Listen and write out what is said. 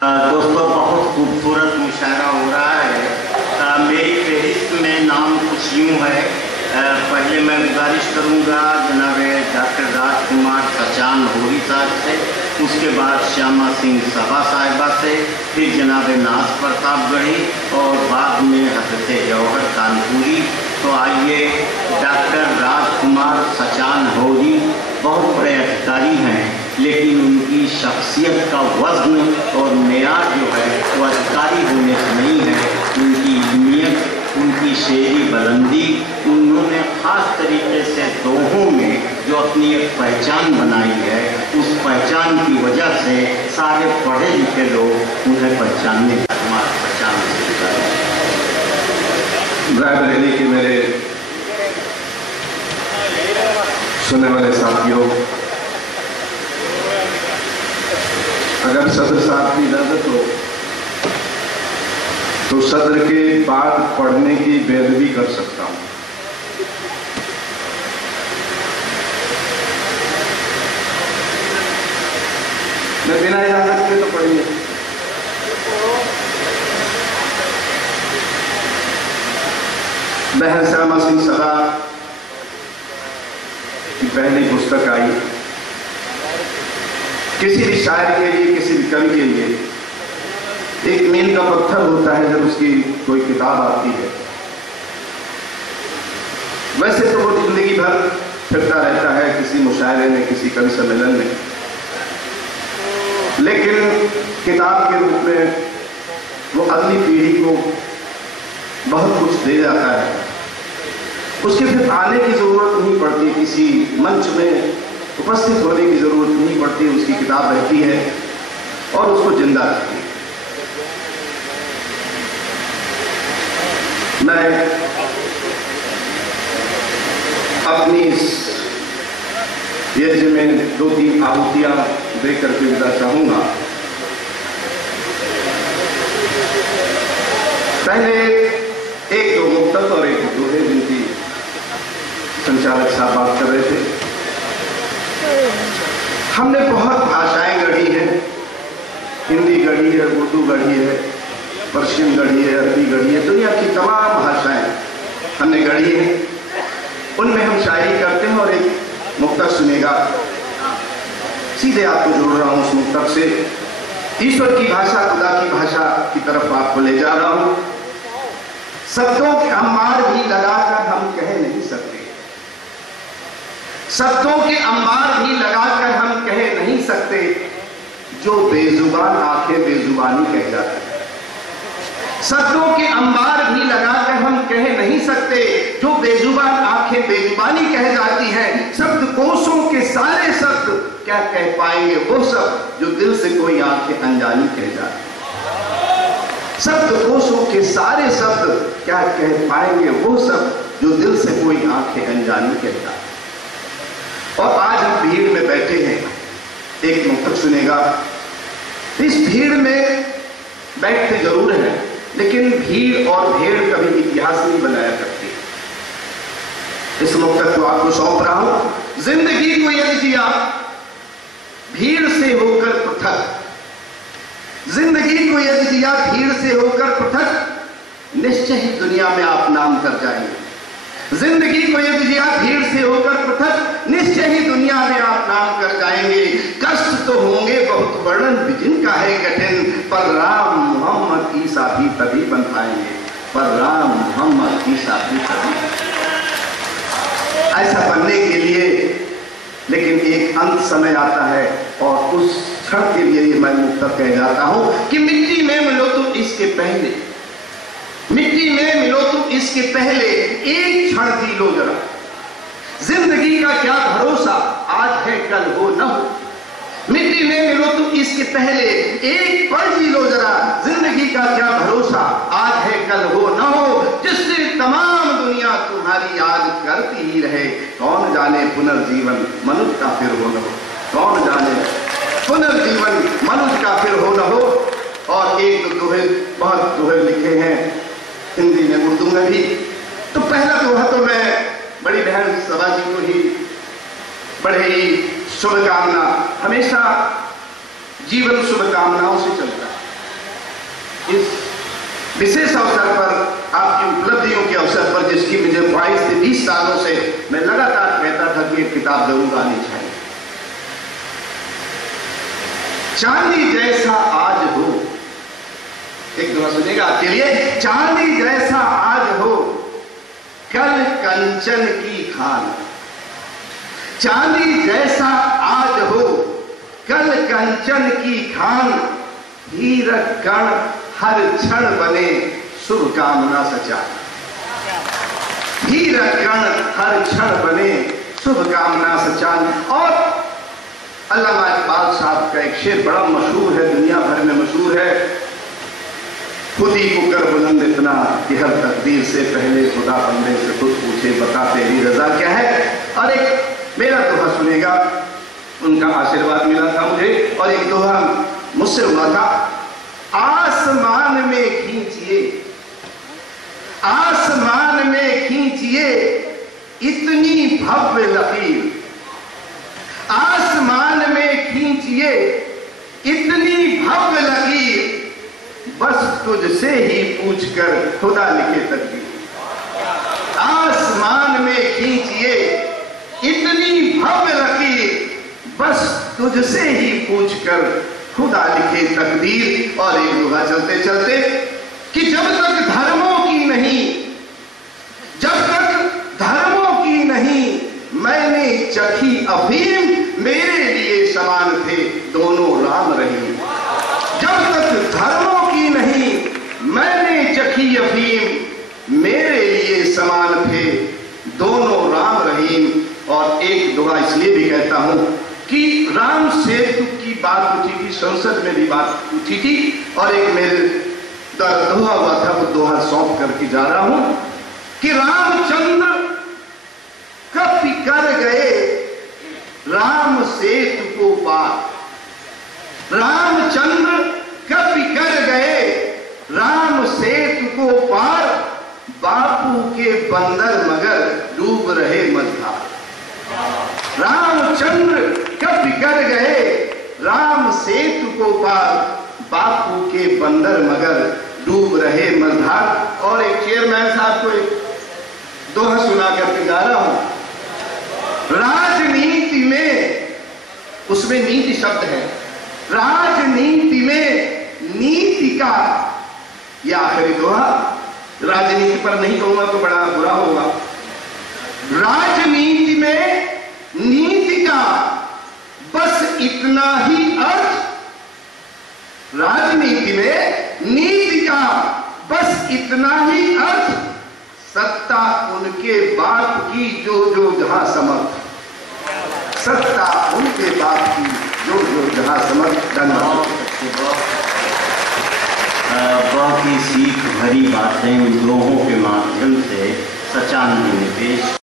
दोस्तों, बहुत खूबसूरत मुशायरा हो रहा है। मेरी फहरिस्त में नाम कुछ यूँ है। पहले मैं गुजारिश करूँगा जनाब डॉक्टर राजकुमार सचान होरी साहब से, उसके बाद श्यामा सिंह सभा साहिबा से, फिर जनाब नाज प्रतापगढ़ी और बाद में हज़रत जौहर कानपुरी। तो आइए, डॉक्टर राजकुमार सचान होरी बहुत बड़े अधिकारी हैं, लेकिन उनकी शख्सियत का वज़न और मेयार जो है वो अधिकारी होने से नहीं है। उनकी इल्मियत, उनकी शेरी बुलंदी, उन्होंने ख़ास तरीके से दोहों में जो अपनी एक पहचान बनाई है, उस पहचान की वजह से सारे पढ़े लिखे लोग उन्हें पहचानने का पहचान रायबरेली के मेरे सुनने वाले साथियों, अगर सदर साहब की इजाजत हो तो सदर के बाद पढ़ने की बेदबी कर सकता हूं। मैं बिना इजाजत के तो पढ़िए। बहन श्यामा सिंह सभा की पहली पुस्तक आई। किसी भी शायर के लिए, किसी भी कवि के लिए एक मील का पत्थर होता है जब उसकी कोई किताब आती है। वैसे तो वो जिंदगी भर फिरता रहता है किसी मुशायरे में, किसी कवि सम्मेलन में, लेकिन किताब के रूप में वो अगली पीढ़ी को बहुत कुछ दे जाता है। उसके फिर आने की जरूरत नहीं पड़ती, किसी मंच में उपस्थित होने की जरूरत नहीं पड़ती, उसकी किताब रहती है और उसको जिंदा रखती है। मैं अपनी यज्ञ में 2-3 आहुतियां देकर के विदा चाहूंगा। पहले 1-2 मुक्तक और 1 दोहे जिनकी संचालक साहब बात कर रहे थे। हमने बहुत भाषाएं गढ़ी हैं, हिंदी गढ़ी है, उर्दू गढ़ी है, पर्शियन गढ़ी है, अरबी गढ़ी है, दुनिया की तमाम भाषाएं हमने गढ़ी हैं। उनमें हम शायरी करते हैं और एक मुक्तक सुनेगा। सीधे आपको जोड़ रहा हूं उस मुक्तक से। ईश्वर की भाषा, खुदा की भाषा की तरफ आपको ले जा रहा हूं। शब्दों के अंबार भी लगाकर हम कह नहीं सकते, शब्दों के अंबार भी लगाकर हम कह नहीं सकते, जो बेजुबान आंखें बेजुबानी कह जाती है। शब्दों के अंबार भी लगाकर हम कह नहीं सकते, जो बेजुबान आंखें बेजुबानी कह जाती हैं। शब्दकोशों के सारे शब्द क्या कह पाएंगे वो सब, जो दिल से कोई आंखें अनजानी कह जाती है। शब्दकोशों के सारे शब्द क्या कह पाएंगे वो सब, जो दिल से कोई आंखें अनजानी कह जाती है। और आज हम भीड़ में बैठे हैं, एक मुक्तक सुनेगा। इस भीड़ में बैठते जरूर हैं, लेकिन भीड़ और भेड़ कभी इतिहास नहीं बनाया करती। इस मुक्तक को आपको सौंप रहा हूं। जिंदगी को यदि जिया भीड़ से होकर पृथक, जिंदगी को यदि जिया भीड़ से होकर पृथक, निश्चय ही दुनिया में आप नाम कर जाएंगे। जिंदगी को यदि जिया भीड़ से होकर पृथक, निश्चय ही दुनिया में आप नाम कर जाएंगे। कष्ट तो होंगे बहुत, वर्णन भी जिनका है कठिन, पर राम मोहम्मद ईसा भी तभी बन पाएंगे, पर राम मोहम्मद ईसा भी तभी। ऐसा बनने के लिए लेकिन एक अंत समय आता है, और उस क्षण के लिए मैं मुक्तक कह जाता हूं कि मिट्टी में मिलो तुम इसके पहले, मिट्टी में मिलो तुम इसके पहले, एक क्षण जी लो जरा। जिंदगी का क्या भरोसा, आज है कल हो न हो। मिट्टी में मिलो तुम इसके पहले, एक पल जी लो जरा। जिंदगी का क्या भरोसा, आज है कल हो न हो। जिससे तमाम दुनिया तुम्हारी याद करती ही रहे, कौन जाने पुनर्जीवन मनुष्य का फिर हो न हो, कौन जाने पुनर्जीवन मनुष्य का फिर हो न हो। और एक दोहे, बहुत दोहे लिखे हैं हिंदी में, उर्दू में भी। तो पहला दोहा तो मैं बड़ी बहन सभा जी को ही बड़े ही शुभकामना, हमेशा जीवन शुभकामनाओं से चलता है। इस विशेष अवसर पर, आपकी उपलब्धियों के अवसर पर, जिसकी मुझे 22 से 20 सालों से मैं लगातार कहता था कि एक किताब जरूर आनी चाहिए। चांदी जैसा आज हो, एक दो सुनिएगा आपके लिए। चांदी जैसा आज हो, कल कंचन की खान। चांदी जैसा आज हो, कल कंचन की खान। हीरक कण हर क्षण बने, शुभ कामना सचा। हीरक कण हर क्षण बने, शुभ कामना सचान। और अल्लामा इकबाल साहब का एक शेर बड़ा मशहूर है, दुनिया भर में मशहूर है। खुद ही पुकर बुलंद इतना कि हर तकदीर से पहले खुदा बंदे से खुद पूछे, बता तेरी रजा क्या है। और एक मेरा दोहा सुनेगा, उनका आशीर्वाद मिला था मुझे, और एक दोहा मुझसे हुआ था। आसमान में खींचिए, आसमान में खींचिए इतनी भव्य लकीर। आसमान में खींचिए इतनी भव्य लकीर, बस तुझसे ही पूछकर खुदा लिखे तकदीर। आसमान में खींचिए इतनी भव्य लकीर, बस तुझसे ही पूछकर खुदा लिखे तकदीर। और एक दोहा चलते चलते कि जब तक धर्मों की नहीं, जब तक धर्मों की नहीं मैंने चखी अफीम, मेरे लिए समान थे दोनों राम रहीम। जब तक धर्मों की नहीं मैंने चखी अफीम, मेरे लिए समान थे दोनों राम रहीम। और एक दुआ इसलिए भी कहता हूं कि राम सेतु की बात उठी थी, संसद में भी बात उठी थी, और एक मेरे दोहा हुआ था, वो दोहा सौंप करके जा रहा हूं कि रामचंद्र कब कर गए राम सेतु को पार। रामचंद्र कब कर गए राम सेतु को पार, बापू के बंदर मगर डूब रहे मझधार। रामचंद्र कब कर गए राम सेतु को पार, बापू के बंदर मगर डूब रहे मझधार। और एक चेयरमैन साहब को एक दोहा सुना करके जा रहा हूं। राजनीति में, उसमें नीति शब्द है, राजनीति में नीति का, यह आखिरी दोहा, राजनीति पर नहीं कहूंगा तो बड़ा बुरा होगा। राजनीति में नीति का बस इतना ही अर्थ, राजनीति में नीति का बस इतना ही अर्थ, सत्ता उनके बाप की जो जो जहां समर्थ। सत्ता उनके बाप की जो जो जहां समर्थ। धन्यवाद। बहुत ही सीख भरी बातें उन लोगों के माध्यम से सचानंद ने पेश